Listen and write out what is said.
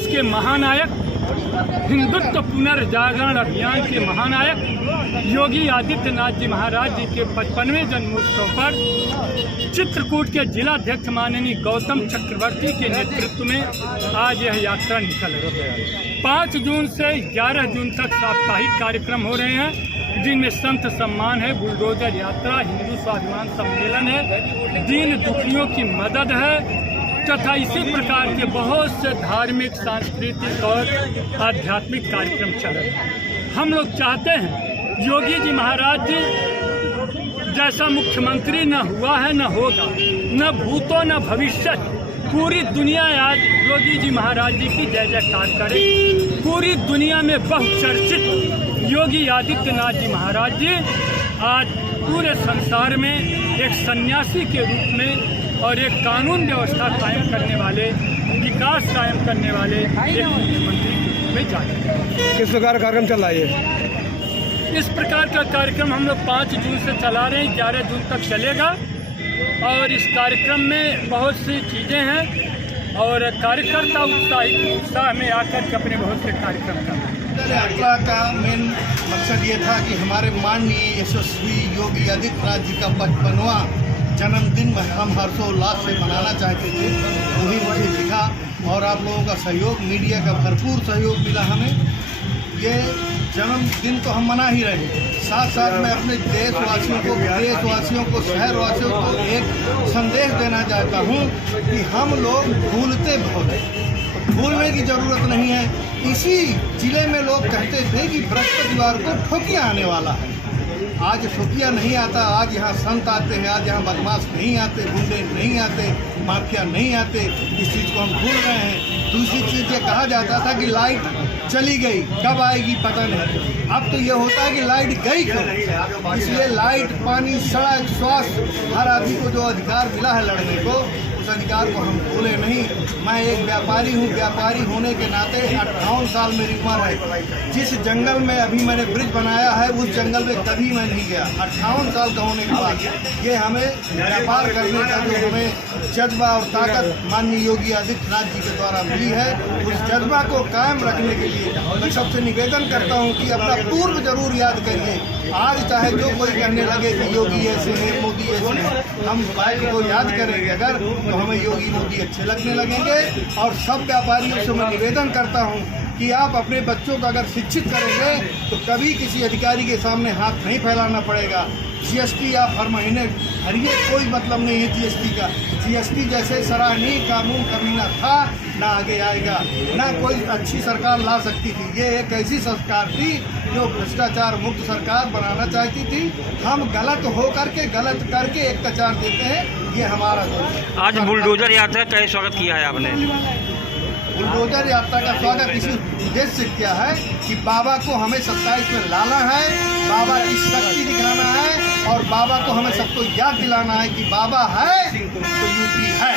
विकास के महानायक, हिंदुत्व पुनर्जागरण अभियान के महानायक योगी आदित्यनाथ जी महाराज जी के 55वें जन्मोत्सव पर चित्रकूट के जिलाध्यक्ष माननीय गौतम चक्रवर्ती के नेतृत्व में आज यह यात्रा निकल रही है। 5 जून से 11 जून तक साप्ताहिक कार्यक्रम हो रहे हैं, जिनमें संत सम्मान है, बुलडोजर यात्रा, हिंदू स्वाभिमान सम्मेलन है, दीन दुखियों की मदद है तथा इसी प्रकार के बहुत से धार्मिक, सांस्कृतिक और आध्यात्मिक कार्यक्रम चल रहे हैं। हम लोग चाहते हैं योगी जी महाराज जी जैसा मुख्यमंत्री न हुआ है, न होगा, न भूतो न भविष्य, पूरी दुनिया आज योगी जी महाराज जी की जय जयकार करे। पूरी दुनिया में बहुचर्चित योगी आदित्यनाथ जी महाराज जी आज पूरे संसार में एक सन्यासी के रूप में और एक कानून व्यवस्था कायम करने वाले, विकास कायम करने वाले एक मुख्यमंत्री के रूप में जाने। किस प्रकार कार्यक्रम चल रहा है? इस प्रकार का कार्यक्रम हम लोग 5 जून से चला रहे हैं, 11 जून तक चलेगा और इस कार्यक्रम में बहुत सी चीज़ें हैं और कार्यकर्ता उत्साह में आकर के अपने बहुत से कार्यक्रम कर रहे हैं। यात्रा का मेन मकसद ये था कि हमारे माननीय यशस्वी योगी आदित्यनाथ जी का 55वां जन्मदिन हम हर्षोल्लास से मनाना चाहते थे। वही मुझे दिखा और आप लोगों का सहयोग, मीडिया का भरपूर सहयोग मिला हमें। ये जन्मदिन तो हम मना ही रहे, साथ साथ मैं अपने देशवासियों को, विदेशवासियों को, शहरवासियों को एक संदेश देना चाहता हूँ कि हम लोग भूलते बहुत हैं, भूलने की ज़रूरत नहीं है। इसी जिले में लोग कहते थे कि बृहस्पतिवार को ठोकिया आने वाला है। आज ठोकिया नहीं आता, आज यहाँ संत आते हैं, आज यहाँ बदमाश नहीं आते, गुंडे नहीं आते, माफिया नहीं आते। इस चीज़ को हम भूल रहे हैं। दूसरी चीज़ ये कहा जाता था कि लाइट चली गई, कब आएगी पता नहीं। अब तो ये होता है कि लाइट गई क्यों। इसलिए लाइट, पानी, सड़क, स्वास्थ्य, हर आदमी को जो अधिकार मिला है लड़ने को, उस अधिकार को हम भूले नहीं। मैं एक व्यापारी हूँ, व्यापारी होने के नाते 58 साल मेरी उम्र है। जिस जंगल में अभी मैंने ब्रिज बनाया है उस जंगल में कभी मैं नहीं गया। 58 साल का होने के बाद ये हमें व्यापार करने का जो हमें जज्बा और ताकत माननीय योगी आदित्यनाथ जी के द्वारा मिली है, उस जज्बा को कायम रखने के लिए मैं सबसे निवेदन करता हूँ कि अपना पूर्व जरूर याद करिए। आज चाहे जो कोई कहने लगे कि योगी ऐसे है, मोदी ऐसे है, हम बाइक को याद करेंगे अगर तो हमें योगी मोदी अच्छे लगने लगेंगे। और सब व्यापारियों से मैं निवेदन करता हूँ कि आप अपने बच्चों को अगर शिक्षित करेंगे तो कभी किसी अधिकारी के सामने हाथ नहीं फैलाना पड़ेगा। जीएसटी आप हर महीने भरिए, कोई मतलब नहीं है जीएसटी का। जीएसटी जैसे सराहनीय कानून कभी ना था, ना आगे आएगा, ना कोई अच्छी सरकार ला सकती थी। ये एक ऐसी सरकार थी जो भ्रष्टाचार मुक्त सरकार बनाना चाहती थी। हम गलत हो करके, गलत करके एक कचार देते हैं, ये हमारा दोष है। आज बुलडोजर यात्रा का स्वागत किया है आपने? बुलडोजर यात्रा का स्वागत इसी उद्देश्य से किया है कि बाबा को हमें 27 में लाना है, बाबा की शक्ति दिखाना है और बाबा को हमें सबको याद दिलाना है कि बाबा है तो यूपी है।